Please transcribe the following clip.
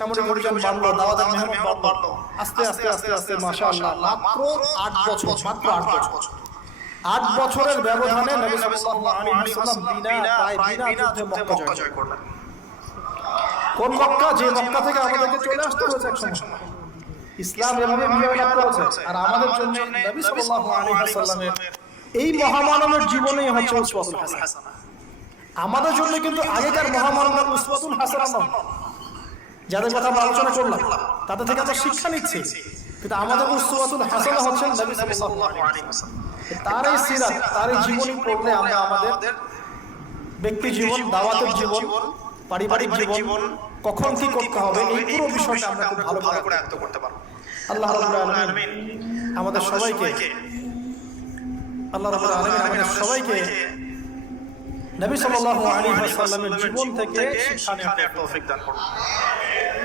সামরিক অভিযান বাড়লো, দাওয়াতের মেহনত বাড়লো, আস্তে আস্তে আস্তে আস্তে মাশাআল্লাহ মাত্র 8 বছর, মাত্র 8 বছর, 8 বছরের ব্যবধানে নবী সাল্লাল্লাহু আলাইহি ওয়াসাল্লাম বিনা যুদ্ধে মক্কা জয় করলেন। কোন মক্কা? যে মক্কা থেকে আমাদেরকে চলে আসতে হয়েছে এক সময়। ইসলাম এভাবে বিজয় লাভ করেছে। আর আমাদের জন্য নবী সাল্লাল্লাহু আলাইহি ওয়াসাল্লামের এই মহামানবের জীবনই হচ্ছে উসওয়াতুল হাসানাহ। আমাদের জন্য কিন্তু আগেকার মহামানবের উসওয়াতুল হাসানাহ নয়, যাদের কথা আমরা আলোচনা করলাম তাদের থেকে আমরা শিক্ষা নিচ্ছি, কিন্তু আমাদের উসওয়াতুল হাসানাহ হচ্ছেন নবী সাল্লাল্লাহু আলাইহি ওয়াসাল্লাম। তার এই সিরাত, তার এই জীবনী পড়লে আমরা আমাদের ব্যক্তি জীবন, দাওয়াতের জীবন, পারিবারিক জীবন, কখন কি করতে হবে এই পুরো বিষয়টা আমরা খুব ভালো করে আয়ত্ত করতে পারবো। আল্লাহ রাব্বুল আলামিন আমাদের সবাইকে নবী সাল্লাল্লাহু আলাইহি ওয়াসাল্লামের জীবন থেকে শিক্ষা নেওয়ার তৌফিক দান করুন।